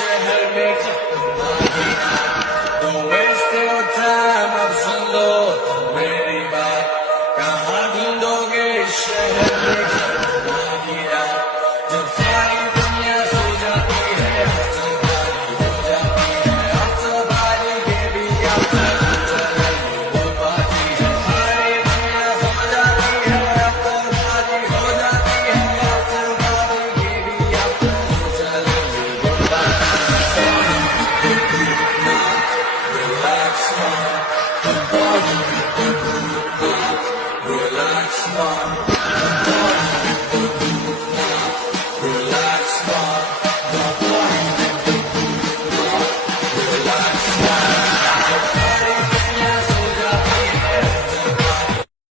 शहर में तो वेस्ट योर टाइम अब सुन लो मेरी बात कहाँ ढूंढोगे शहर में जब सारी दुनिया सो जाती है अफ्तारी हो जाती है अफ्तारी के भी हो पाती है सारी दुनिया सो जाती है अफ्तारी हो जाती है अफ्तारी के भी relax, man.